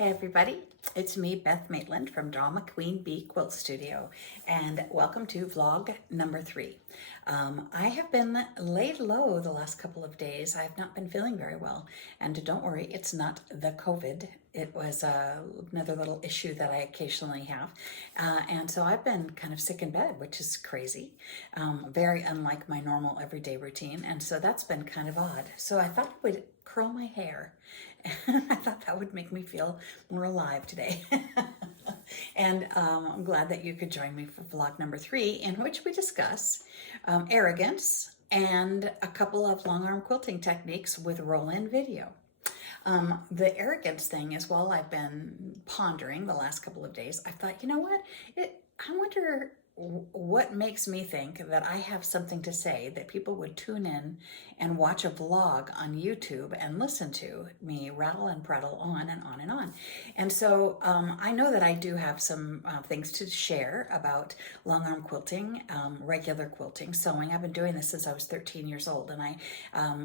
Hey everybody, it's me, Beth Maitland from Drama Queen Bee Quilt Studio, and welcome to vlog number 3. I have been laid low the last couple of days. I've not been feeling very well, and don't worry, it's not the COVID. It was another little issue that I occasionally have, and so I've been kind of sick in bed, which is crazy, very unlike my normal everyday routine, and so that's been kind of odd. So I thought I would curl my hair. I thought that would make me feel more alive today. And I'm glad that you could join me for vlog number 3, in which we discuss arrogance and a couple of long arm quilting techniques with roll-in video. The arrogance thing as well, I've been pondering the last couple of days. I thought, you know what? I wonder what makes me think that I have something to say that people would tune in and watch a vlog on YouTube and listen to me rattle and prattle on and on and on. And so I know that I do have some things to share about long arm quilting, regular quilting, sewing. I've been doing this since I was 13 years old, and I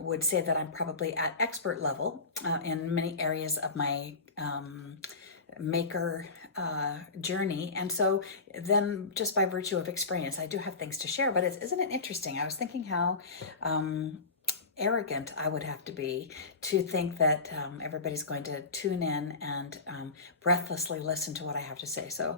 would say that I'm probably at expert level in many areas of my maker journey. And so then just by virtue of experience, I do have things to share, but isn't it interesting? I was thinking how arrogant I would have to be to think that everybody's going to tune in and breathlessly listen to what I have to say. So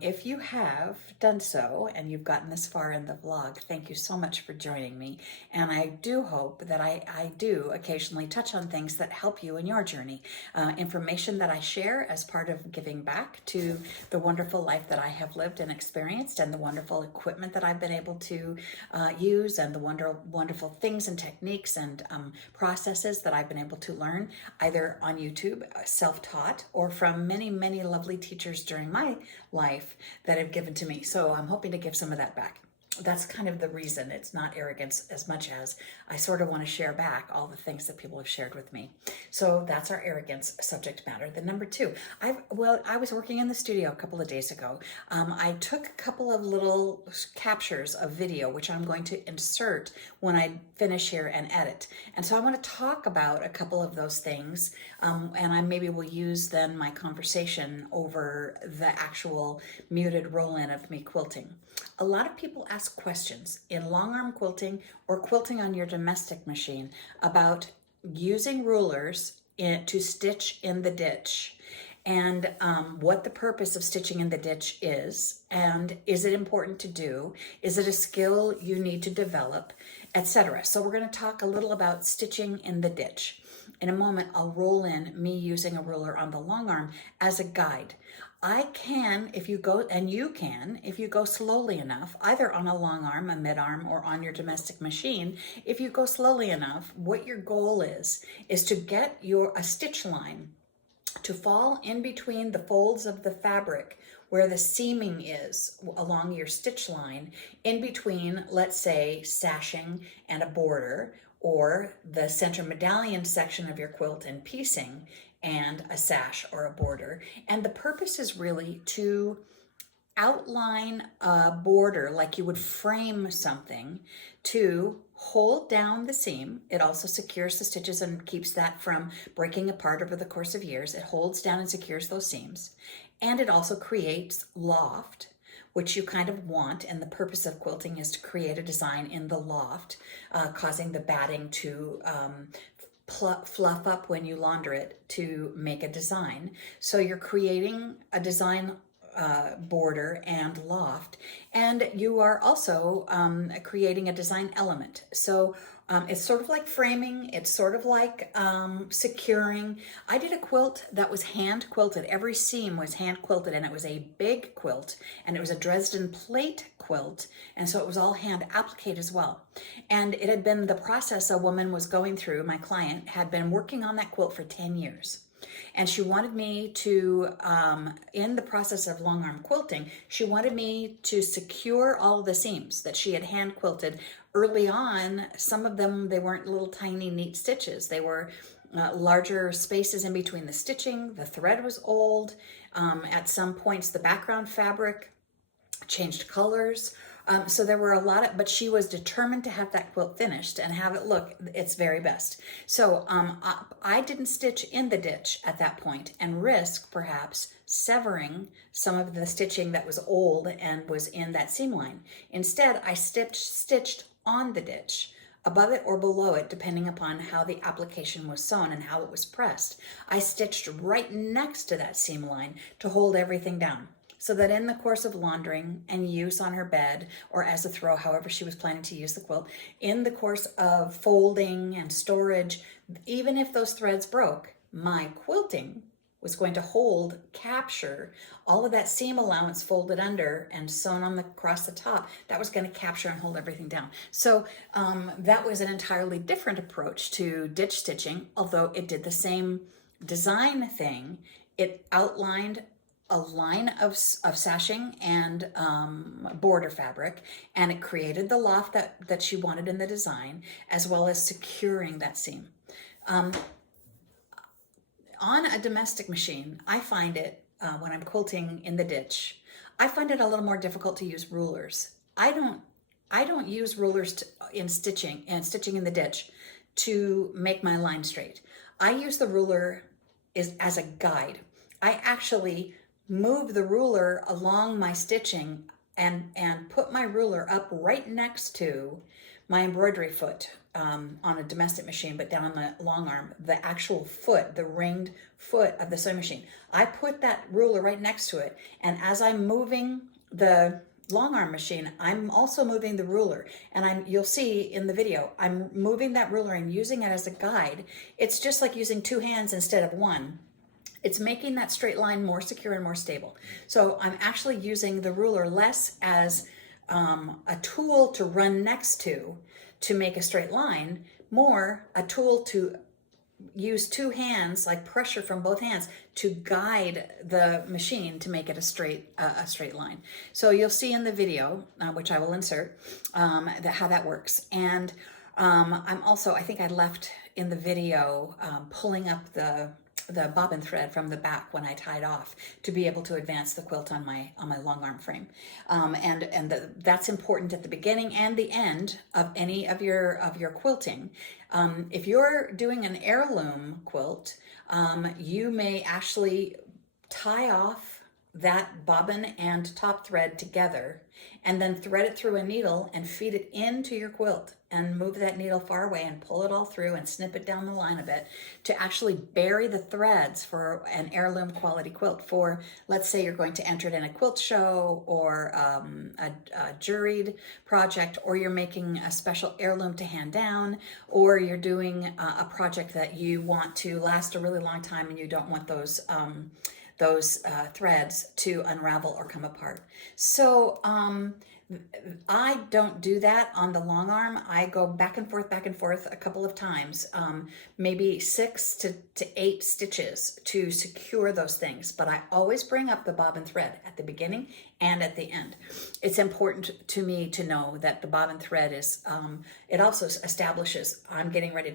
if you have done so and you've gotten this far in the vlog, thank you so much for joining me. And I do hope that I do occasionally touch on things that help you in your journey. Information that I share as part of giving back to the wonderful life that I have lived and experienced, and the wonderful equipment that I've been able to use, and the wonderful things and techniques and processes that I've been able to learn either on YouTube, self-taught, or from many, many lovely teachers during my life that have given to me. So I'm hoping to give some of that back. That's kind of the reason. It's not arrogance as much as I sort of want to share back all the things that people have shared with me. So that's our arrogance subject matter. The number 2, I was working in the studio a couple of days ago. I took a couple of little captures of video, which I'm going to insert when I finish here and edit. And so I want to talk about a couple of those things, and I maybe will use then my conversation over the actual muted roll-in of me quilting. A lot of people ask questions in long arm quilting or quilting on your domestic machine about using rulers to stitch in the ditch, and what the purpose of stitching in the ditch is, and is it important to do? Is it a skill you need to develop, etc. So we're going to talk a little about stitching in the ditch. In a moment, I'll roll in me using a ruler on the long arm as a guide. I can, if you go, and you can, if you go slowly enough, either on a long arm, a mid arm, or on your domestic machine, if you go slowly enough, what your goal is to get a stitch line to fall in between the folds of the fabric where the seaming is along your stitch line, in between, let's say, sashing and a border, or the center medallion section of your quilt and piecing and a sash or a border. And the purpose is really to outline a border like you would frame something to hold down the seam. It also secures the stitches and keeps that from breaking apart over the course of years. It holds down and secures those seams. And it also creates loft, which you kind of want, and the purpose of quilting is to create a design in the loft, causing the batting to fluff up when you launder it to make a design. So you're creating a design border and loft, and you are also creating a design element. So it's sort of like framing, it's sort of like securing. I did a quilt that was hand quilted. Every seam was hand quilted, and it was a big quilt, and it was a Dresden plate quilt, and so it was all hand applique as well. And it had been the process a woman was going through. My client had been working on that quilt for 10 years. And she wanted me to, in the process of long arm quilting, she wanted me to secure all of the seams that she had hand quilted. Early on, some of them, they weren't little tiny neat stitches. They were larger spaces in between the stitching. The thread was old. At some points, the background fabric changed colors. So there were a lot of, but she was determined to have that quilt finished and have it look its very best. So I didn't stitch in the ditch at that point and risk perhaps severing some of the stitching that was old and was in that seam line. Instead, I stitched on the ditch, above it or below it, depending upon how the application was sewn and how it was pressed. I stitched right next to that seam line to hold everything down, so that in the course of laundering and use on her bed or as a throw, however she was planning to use the quilt, in the course of folding and storage, even if those threads broke, my quilting was going to capture all of that seam allowance folded under and sewn on across the top. That was going to capture and hold everything down. So that was an entirely different approach to ditch stitching, although it did the same design thing. It outlined a line of sashing and border fabric, and it created the loft that she wanted in the design, as well as securing that seam. On a domestic machine, I find it, when I'm quilting in the ditch, I find it a little more difficult to use rulers. I don't use rulers in stitching in the ditch to make my line straight. I use the ruler as a guide. I actually move the ruler along my stitching and put my ruler up right next to my embroidery foot on a domestic machine, but down on the long arm, the actual foot, the ringed foot of the sewing machine. I put that ruler right next to it, and as I'm moving the long arm machine, I'm also moving the ruler, and you'll see in the video, I'm moving that ruler and using it as a guide. It's just like using two hands instead of one. It's making that straight line more secure and more stable. So I'm actually using the ruler less as a tool to run next to make a straight line, more a tool to use two hands, like pressure from both hands, to guide the machine to make it a straight line. So you'll see in the video, which I will insert, how that works. And I'm also, I think I left in the video pulling up the bobbin thread from the back when I tied off to be able to advance the quilt on my long arm frame, that's important at the beginning and the end of any of your quilting. If you're doing an heirloom quilt, you may actually tie off that bobbin and top thread together and then thread it through a needle and feed it into your quilt and move that needle far away and pull it all through and snip it down the line a bit to actually bury the threads for an heirloom quality quilt. For, let's say you're going to enter it in a quilt show or a juried project, or you're making a special heirloom to hand down, or you're doing a project that you want to last a really long time and you don't want those threads to unravel or come apart. So I don't do that on the long arm. I go back and forth a couple of times, maybe 6 to 8 stitches to secure those things. But I always bring up the bobbin thread at the beginning and at the end. It's important to me to know that the bobbin thread is, it also establishes I'm getting ready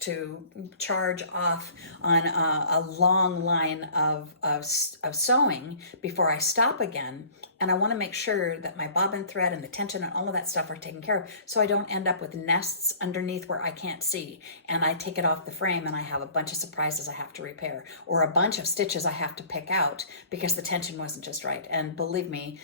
to charge off on a long line of sewing before I stop again. And I want to make sure that my bobbin thread and the tension and all of that stuff are taken care of, so I don't end up with nests underneath where I can't see, and I take it off the frame and I have a bunch of surprises I have to repair, or a bunch of stitches I have to pick out because the tension wasn't just right. And believe me,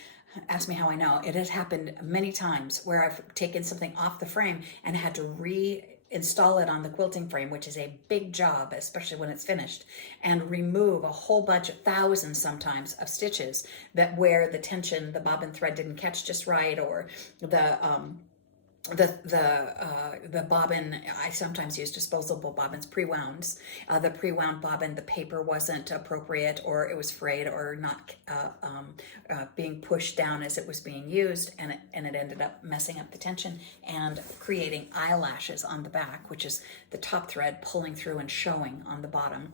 ask me how I know, it has happened many times where I've taken something off the frame and had to reinstall it on the quilting frame, which is a big job, especially when it's finished, and remove a whole bunch of thousands sometimes of stitches that where the tension, the bobbin thread didn't catch just right, or the bobbin, I sometimes use disposable bobbins, pre-wounds. The pre-wound bobbin, the paper wasn't appropriate, or it was frayed, or not being pushed down as it was being used, and it ended up messing up the tension and creating eyelashes on the back, which is the top thread pulling through and showing on the bottom.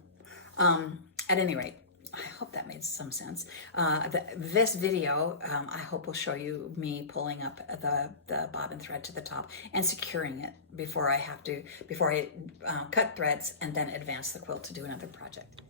At any rate, I hope that made some sense. This video, I hope will show you me pulling up the bobbin thread to the top and securing it before I cut threads and then advance the quilt to do another project.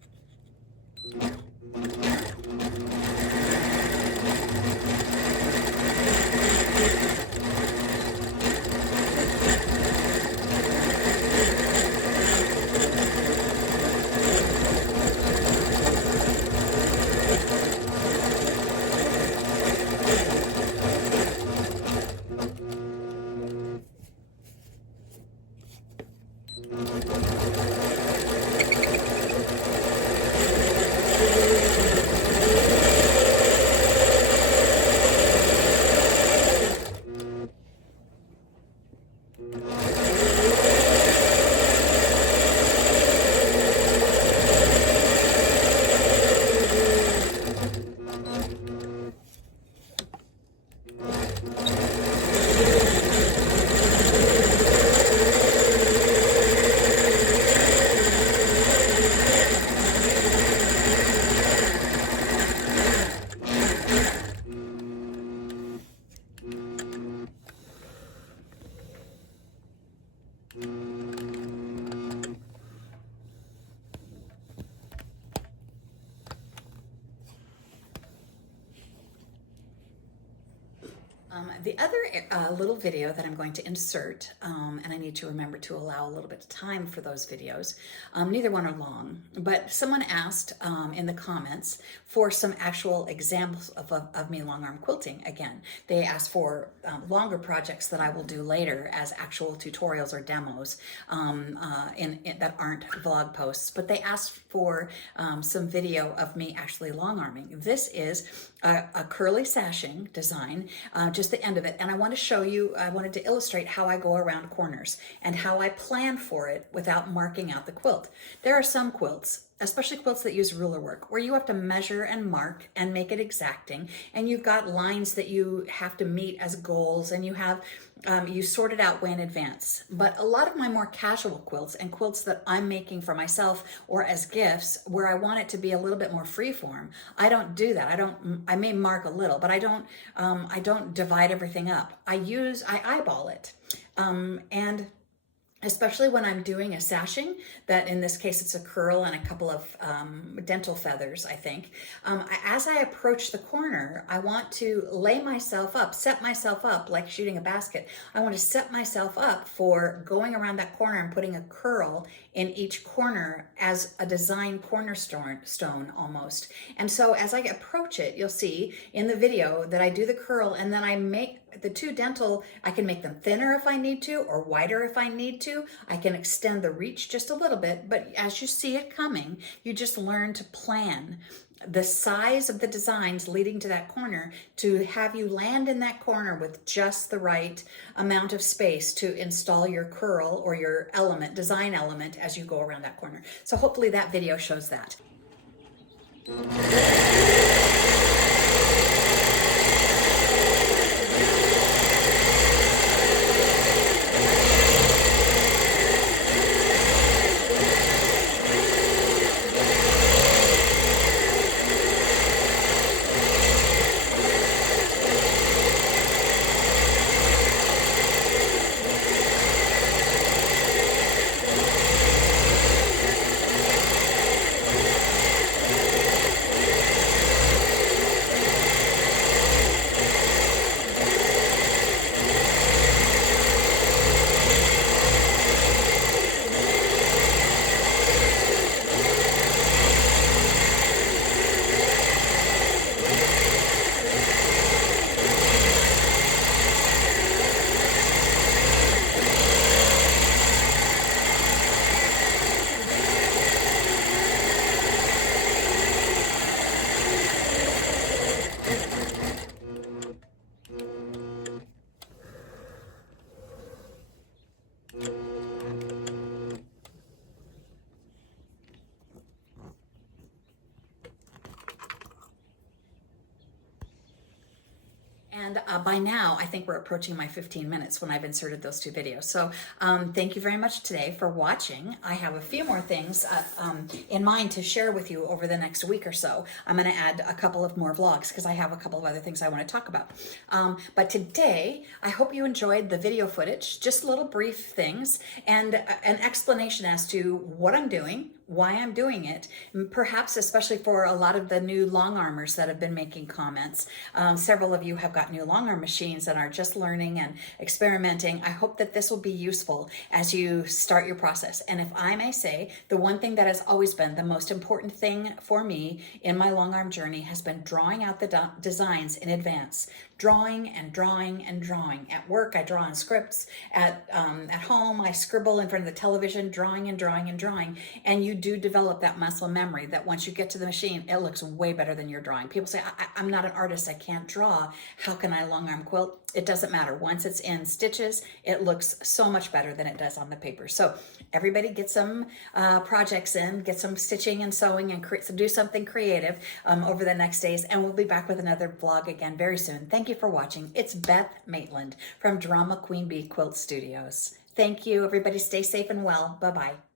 The other little video that I'm going to insert, and I need to remember to allow a little bit of time for those videos, neither one are long, but someone asked in the comments for some actual examples of me long arm quilting again. They asked for longer projects that I will do later as actual tutorials or demos that aren't vlog posts, but they asked for some video of me actually long arming. This is a curly sashing design, just the end of it. And I want to show you, I wanted to illustrate how I go around corners and how I plan for it without marking out the quilt. There are some quilts, especially quilts that use ruler work, where you have to measure and mark and make it exacting, and you've got lines that you have to meet as goals, and you have you sort it out way in advance. But a lot of my more casual quilts and quilts that I'm making for myself or as gifts, where I want it to be a little bit more freeform, I don't do that. I may mark a little, but I don't divide everything up. I eyeball it, and especially when I'm doing a sashing, that in this case it's a curl and a couple of dental feathers, I think. As I approach the corner, I want to lay myself up, set myself up like shooting a basket. I want to set myself up for going around that corner and putting a curl in each corner as a design cornerstone almost. And so as I approach it, you'll see in the video that I do the curl, and then I make the two dental, I can make them thinner if I need to, or wider if I need to. I can extend the reach just a little bit, but as you see it coming, you just learn to plan the size of the designs leading to that corner to have you land in that corner with just the right amount of space to install your curl or your element, design element, as you go around that corner. So hopefully that video shows that. And by now, I think we're approaching my 15 minutes when I've inserted those two videos. So thank you very much today for watching. I have a few more things in mind to share with you over the next week or so. I'm going to add a couple of more vlogs because I have a couple of other things I want to talk about. But today, I hope you enjoyed the video footage, just little brief things and an explanation as to what I'm doing, why I'm doing it, perhaps especially for a lot of the new long armors that have been making comments. Several of you have got new long arm machines and are just learning and experimenting. I hope that this will be useful as you start your process. And if I may say, the one thing that has always been the most important thing for me in my long arm journey has been drawing out the designs in advance. Drawing and drawing and drawing. At work, I draw on scripts. At home, I scribble in front of the television, drawing and drawing and drawing. And you do develop that muscle memory that once you get to the machine, it looks way better than your drawing. People say, I'm not an artist, I can't draw. How can I long arm quilt? It doesn't matter. Once it's in stitches, it looks so much better than it does on the paper. So everybody get some projects in, get some stitching and sewing, and do something creative over the next days. And we'll be back with another vlog again very soon. Thank you for watching. It's Beth Maitland from Drama Queen Bee Quilt Studios. Thank you. Everybody stay safe and well. Bye-bye.